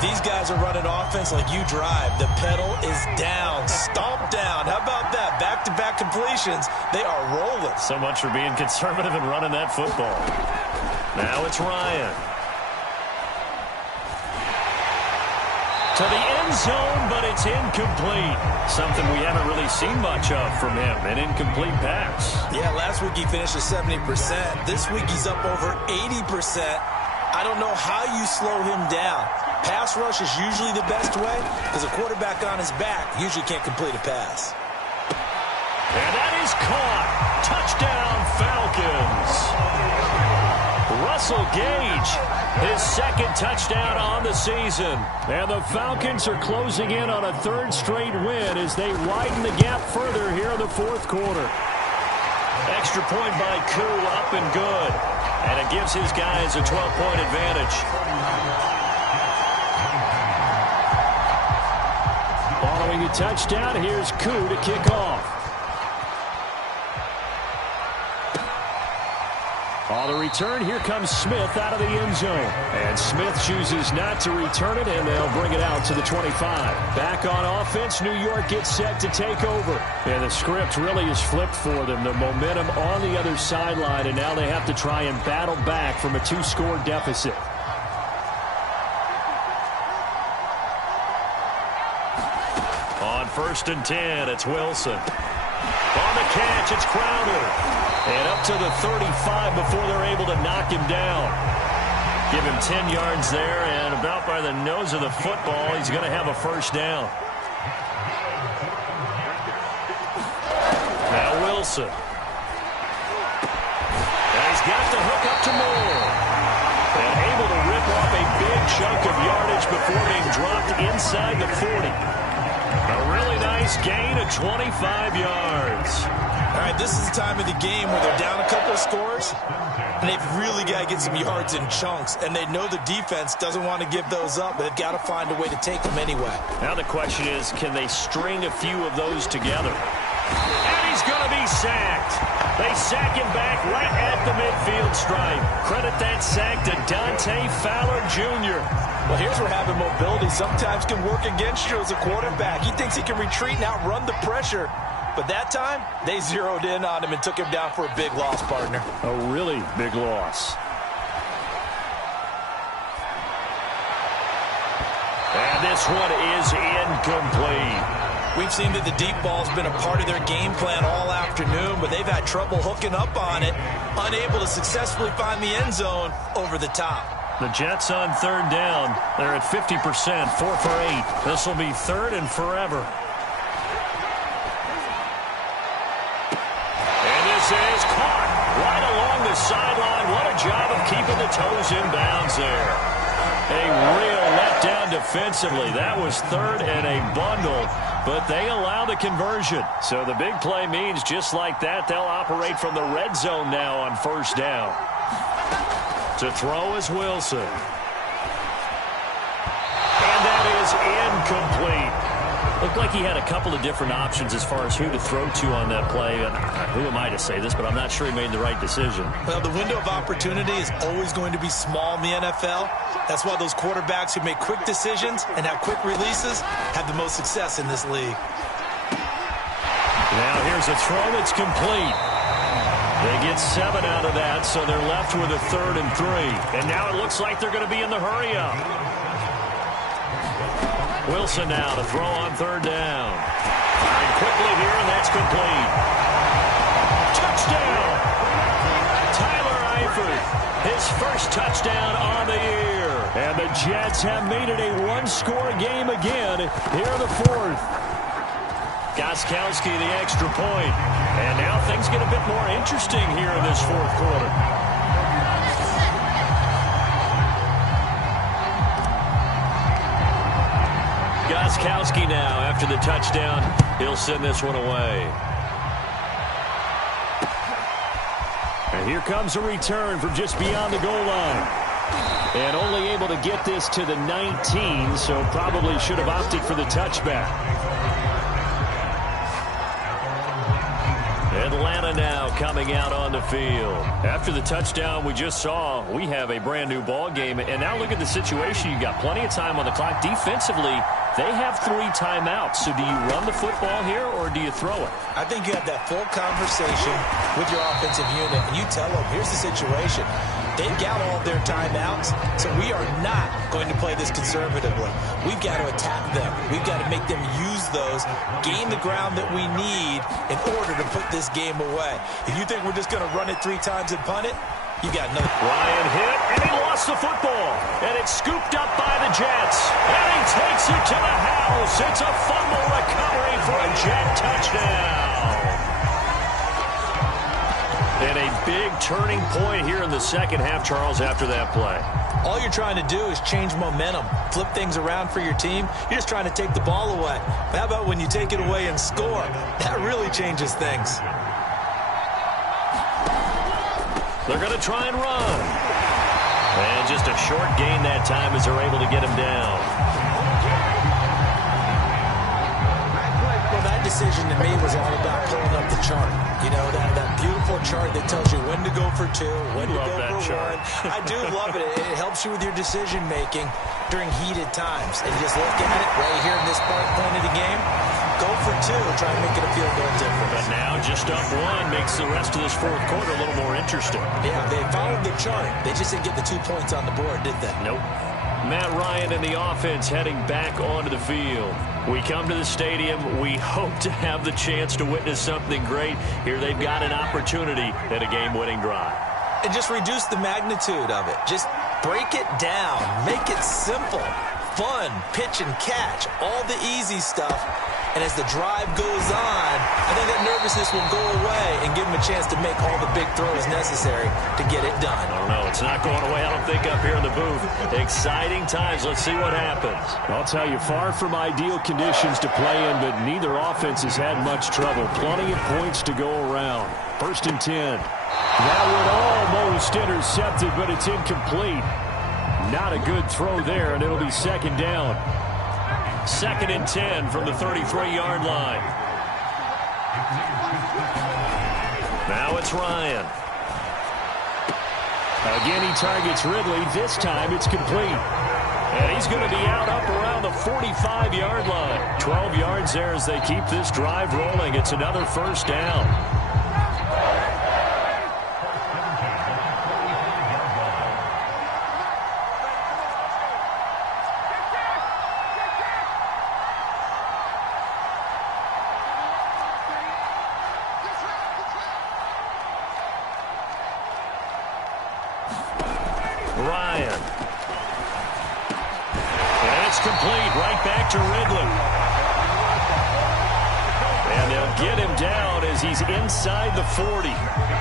These guys are running offense like you drive. The pedal is down, stomp down. How about that? Back-to-back completions. They are rolling. So much for being conservative and running that football. Now it's Ryan. To the end zone, but it's incomplete. Something we haven't really seen much of from him, an incomplete pass. Yeah, last week he finished at 70%. This week he's up over 80%. I don't know how you slow him down. Pass rush is usually the best way, because a quarterback on his back usually can't complete a pass. And that is caught. Touchdown, Falcons. Russell Gage, his 2nd touchdown on the season. And the Falcons are closing in on a 3rd straight win as they widen the gap further here in the 4th quarter. Extra point by Koo, up and good. And it gives his guys a 12-point advantage. Following a touchdown, here's Koo to kick off. On the return, here comes Smith out of the end zone. And Smith chooses not to return it, and they'll bring it out to the 25. Back on offense, New York gets set to take over. And the script really is flipped for them. The momentum on the other sideline, and now they have to try and battle back from a 2-score deficit. On 1st and 10, it's Wilson. On the catch, it's Crowder. And up to the 35 before they're able to knock him down. Give him 10 yards there, and about by the nose of the football, he's going to have a first down. Now Wilson. And he's got the hook up to Moore. And able to rip off a big chunk of yardage before being dropped inside the 40. A really nice gain of 25 yards. All right, this is the time of the game where they're down a couple of scores, and they've really got to get some yards in chunks, and they know the defense doesn't want to give those up, but they've got to find a way to take them anyway. Now the question is, can they string a few of those together? And he's going to be sacked. They sack him back right at the midfield stripe. Credit that sack to Dante Fowler Jr. Well, here's where having mobility sometimes can work against you as a quarterback. He thinks he can retreat and outrun the pressure. But that time, they zeroed in on him and took him down for a big loss, partner. A really big loss. And this one is incomplete. We've seen that the deep ball's been a part of their game plan all afternoon, but they've had trouble hooking up on it, unable to successfully find the end zone over the top. The Jets on third down. They're at 50%, 4 for 8. This will be third and forever. And this is caught right along the sideline. What a job of keeping the toes in bounds there. A real letdown defensively. That was third and a bundle, but they allow the conversion. So the big play means just like that, they'll operate from the red zone now on first down. To throw is Wilson. And that is incomplete. Looked like he had a couple of different options as far as who to throw to on that play. And who am I to say this, but I'm not sure he made the right decision. Well, the window of opportunity is always going to be small in the NFL. That's why those quarterbacks who make quick decisions and have quick releases have the most success in this league. Now here's a throw that's complete. They get 7 out of that, so they're left with a 3rd and 3. And now it looks like they're going to be in the hurry-up. Wilson now to throw on third down. Firing quickly here, and that's complete. Touchdown! Tyler Eifert, his first touchdown on the year. And the Jets have made it a one-score game again here in the 4th. Gostkowski the extra point. And now things get a bit more interesting here in this 4th quarter. Gostkowski now after the touchdown. He'll send this one away. And here comes a return from just beyond the goal line. And only able to get this to the 19, so probably should have opted for the touchback. Atlanta now coming out on the field. After the touchdown we just saw, we have a brand new ball game. And now look at the situation. You've got plenty of time on the clock. Defensively, they have 3 timeouts. So do you run the football here or do you throw it? I think you have that full conversation with your offensive unit. And you tell them, here's the situation. They've got all of their timeouts, so we are not going to play this conservatively. We've got to attack them. We've got to make them use those, gain the ground that we need in order to put this game away. If you think we're just going to run it 3 times and punt it, you got nothing. Ryan hit, and he lost the football. And it's scooped up by the Jets. And he takes it to the house. It's a fumble recovery for a Jet touchdown. And a big turning point here in the second half, Charles, after that play. All you're trying to do is change momentum, flip things around for your team. You're just trying to take the ball away. But how about when you take it away and score? That really changes things. They're going to try and run. And just a short gain that time as they're able to get him down. Well, that decision to me was all about pulling up the chart. You know, that beautiful chart that tells you when to go for 2, when to go for 1. I do love it. It helps you with your decision-making during heated times. And you just look at it right here in this point of the game. Go for 2 and try and make it a field goal difference. But now just up 1 makes the rest of this 4th quarter a little more interesting. Yeah, they followed the chart. They just didn't get the 2 points on the board, did they? Nope. Matt Ryan and the offense heading back onto the field. We come to the stadium. We hope to have the chance to witness something great. Here they've got an opportunity at a game-winning drive. And just reduce the magnitude of it. Just break it down. Make it simple. Fun. Pitch and catch. All the easy stuff. And as the drive goes on, I think that nervousness will go away and give them a chance to make all the big throws necessary to get it done. I don't know. It's not going away, I don't think, up here in the booth. Exciting times. Let's see what happens. I'll tell you, far from ideal conditions to play in, but neither offense has had much trouble. Plenty of points to go around. 1st and 10. That would almost intercept it, but it's incomplete. Not a good throw there, and it'll be 2nd down. 2nd and 10 from the 33-yard line. Now it's Ryan. Again, he targets Ridley. This time it's complete. And he's going to be out up around the 45-yard line. 12 yards there as they keep this drive rolling. It's another first down. Ryan. And it's complete right back to Ridley. And they'll get him down as he's inside the 40.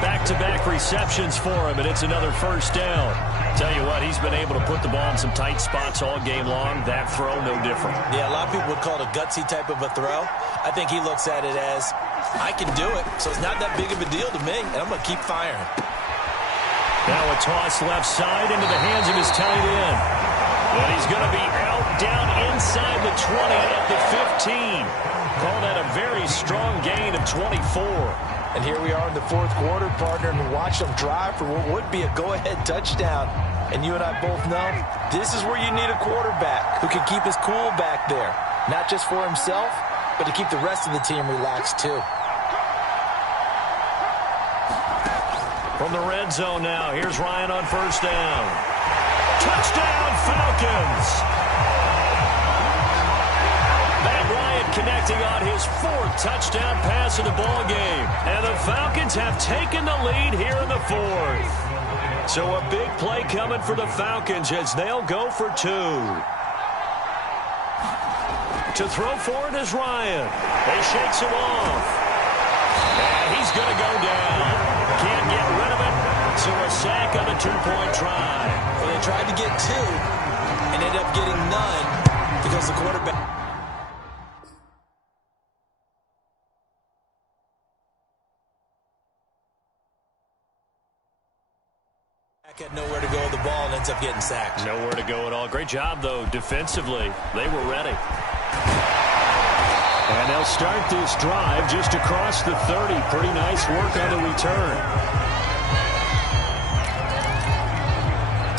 Back-to-back receptions for him, and it's another first down. Tell you what, he's been able to put the ball in some tight spots all game long. That throw, no different. Yeah, a lot of people would call it a gutsy type of a throw. I think he looks at it as, I can do it, so it's not that big of a deal to me, and I'm going to keep firing. Now a toss left side into the hands of his tight end. And he's going to be out down inside the 20 at the 15. Call that a very strong gain of 24. And here we are in the fourth quarter, partner, and watch them drive for what would be a go-ahead touchdown. And you and I both know this is where you need a quarterback who can keep his cool back there. Not just for himself, but to keep the rest of the team relaxed too. From the red zone now, here's Ryan on first down. Touchdown, Falcons! Matt Ryan connecting on his fourth touchdown pass of the ball game. And the Falcons have taken the lead here in the fourth. So a big play coming for the Falcons as they'll go for two. To throw for it is Ryan. He shakes him off. And he's going to go down. Can't get rid of it, so a sack on a two-point try. Well, they tried to get two and ended up getting none because the quarterback had nowhere to go with the ball and ends up getting sacked. Nowhere to go at all. Great job, though, defensively. They were ready. And they'll start this drive just across the 30. Pretty nice work on the return.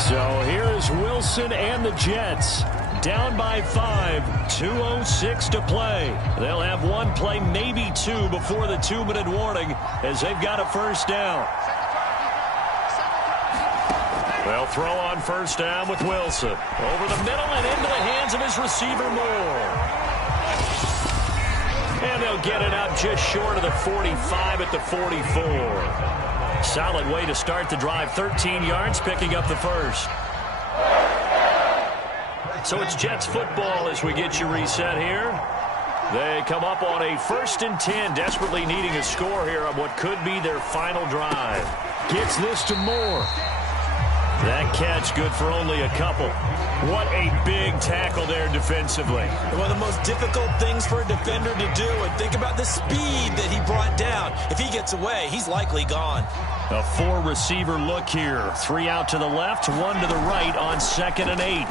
So here is Wilson and the Jets. Down by 5, 2:06 to play. They'll have one play, maybe two, before the 2-minute warning as they've got a first down. They'll throw on first down with Wilson. Over the middle and into the hands of his receiver Moore. And they'll get it up just short of the 45 at the 44. Solid way to start the drive. 13 yards, picking up the first. So it's Jets football as we get you reset here. They come up on a 1st and 10, desperately needing a score here on what could be their final drive. Gets this to Moore. That catch good for only a couple. What a big tackle there defensively. One of the most difficult things for a defender to do. And think about the speed that he brought down. If he gets away, he's likely gone. A 4-receiver look here. 3 out to the left, 1 to the right on 2nd and 8.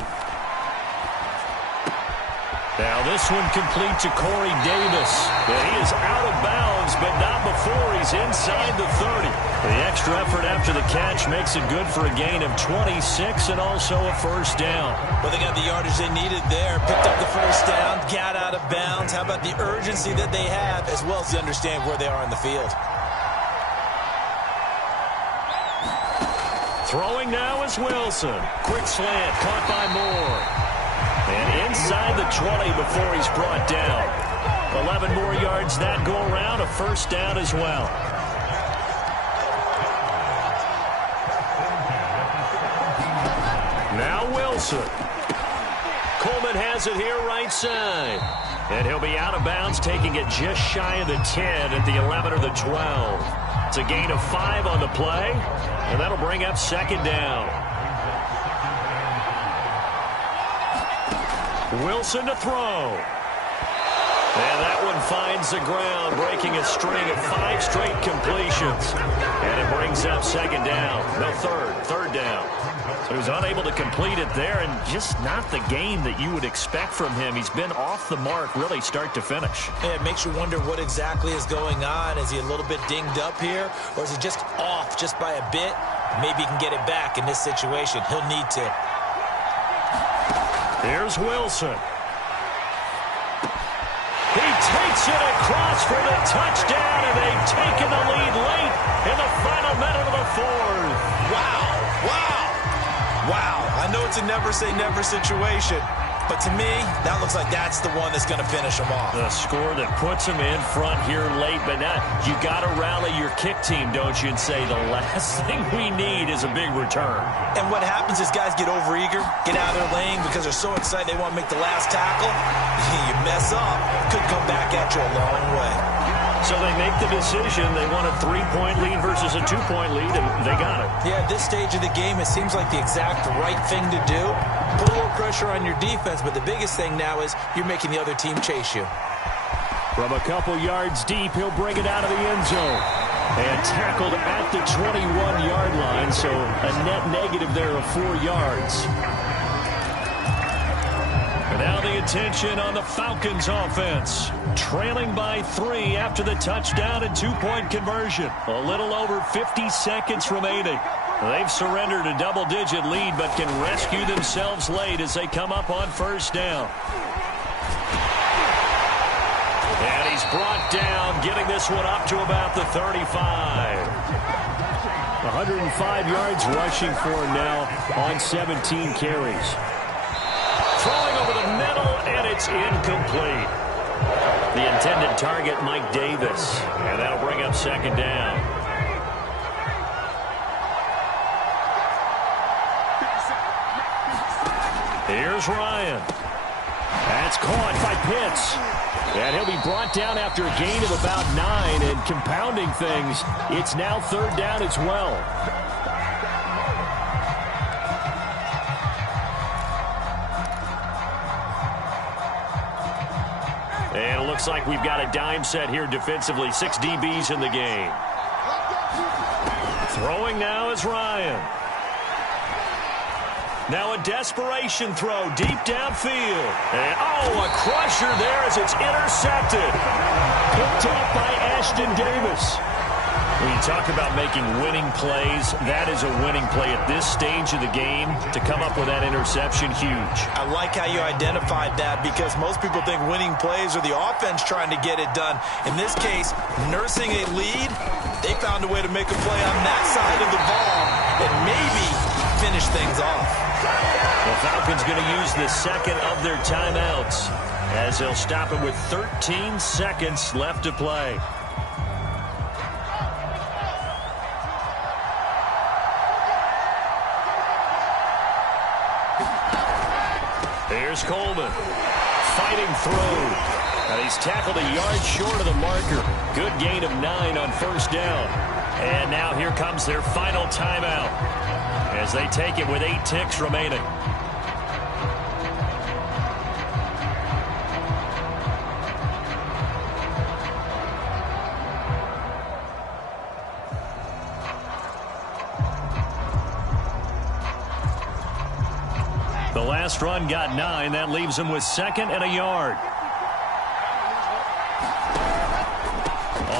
Now this one complete to Corey Davis. And he is out of bounds, but not before he's inside the 30. The extra effort after the catch makes it good for a gain of 26 and also a first down. Well, they got the yardage they needed there. Picked up the first down, got out of bounds. How about the urgency that they have as well as to understand where they are in the field? Throwing now is Wilson. Quick slant, caught by Moore. And inside the 20 before he's brought down. 11 more yards that go around, a first down as well. Now Wilson. Coleman has it here right side. And he'll be out of bounds, taking it just shy of the 10 at the 11 or the 12. It's a gain of 5 on the play, and that'll bring up 2nd down. Wilson to throw. And that one finds the ground, breaking a string of 5 straight completions. And it brings up second down. No, third down. So he was unable to complete it there, and just not the game that you would expect from him. He's been off the mark really start to finish. Yeah, it makes you wonder what exactly is going on. Is he a little bit dinged up here, or is he just off just by a bit? Maybe he can get it back in this situation. He'll need to. Here's Wilson. He takes it across for the touchdown, and they've taken the lead late in the final minute of the fourth. Wow, I know it's a never-say-never situation, but to me, that looks like that's the one that's going to finish him off. The score that puts him in front here late, but now you got to rally your kick team, don't you, and say the last thing we need is a big return. And what happens is guys get overeager, get out of their lane because they're so excited they want to make the last tackle. You mess up, could come back at you a long way. So they make the decision. They want a 3-point lead versus a 2-point lead, and they got it. Yeah, at this stage of the game, it seems like the exact right thing to do. Put a little pressure on your defense, but the biggest thing now is you're making the other team chase you. From a couple yards deep, he'll bring it out of the end zone. And tackled at the 21-yard line, so a net negative there of 4 yards. And now the attention on the Falcons offense. Trailing by 3 after the touchdown and 2-point conversion. A little over 50 seconds remaining. They've surrendered a double-digit lead but can rescue themselves late as they come up on first down. And he's brought down, getting this one up to about the 35. 105 yards rushing for him now on 17 carries. Throwing over the middle, and it's incomplete. The intended target, Mike Davis. And that'll bring up second down. Here's Ryan. That's caught by Pitts. And he'll be brought down after a gain of about 9. And compounding things, it's now third down as well. And it looks like we've got a dime set here defensively. 6 DBs in the game. Throwing now is Ryan. Now a desperation throw deep downfield. And, a crusher there as it's intercepted. Picked off by Ashton Davis. When you talk about making winning plays, that is a winning play at this stage of the game. To come up with that interception, huge. I like how you identified that because most people think winning plays are the offense trying to get it done. In this case, nursing a lead, they found a way to make a play on that side of the ball and maybe finish things off. The Falcons going to use the second of their timeouts as they'll stop it with 13 seconds left to play. Here's Coleman. Fighting through. And he's tackled a yard short of the marker. Good gain of 9 on first down. And now here comes their final timeout as they take it with 8 ticks remaining. The last run got 9. That leaves him with 2nd and a yard.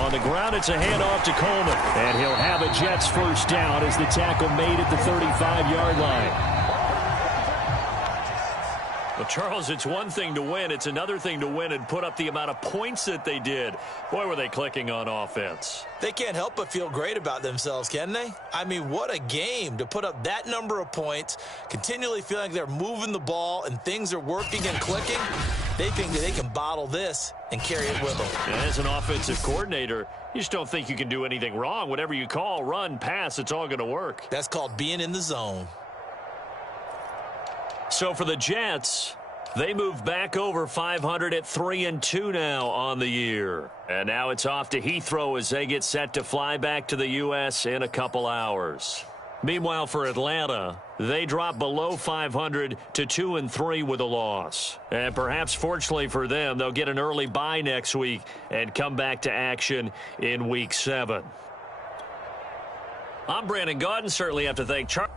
On the ground, it's a handoff to Coleman. And he'll have a Jets first down as the tackle made at the 35-yard line. Well, Charles, it's one thing to win. It's another thing to win and put up the amount of points that they did. Boy, were they clicking on offense. They can't help but feel great about themselves, can they? I mean, what a game to put up that number of points, continually feeling like they're moving the ball and things are working and clicking. They think that they can bottle this and carry it with them. And as an offensive coordinator, you just don't think you can do anything wrong. Whatever you call, run, pass, it's all going to work. That's called being in the zone. So for the Jets, they move back over 500 at 3-2 now on the year. And now it's off to Heathrow as they get set to fly back to the U.S. in a couple hours. Meanwhile, for Atlanta, they drop below 500 to 2-3 with a loss. And perhaps fortunately for them, they'll get an early bye next week and come back to action in Week 7. I'm Brandon Gaudin. Certainly have to thank Charlie.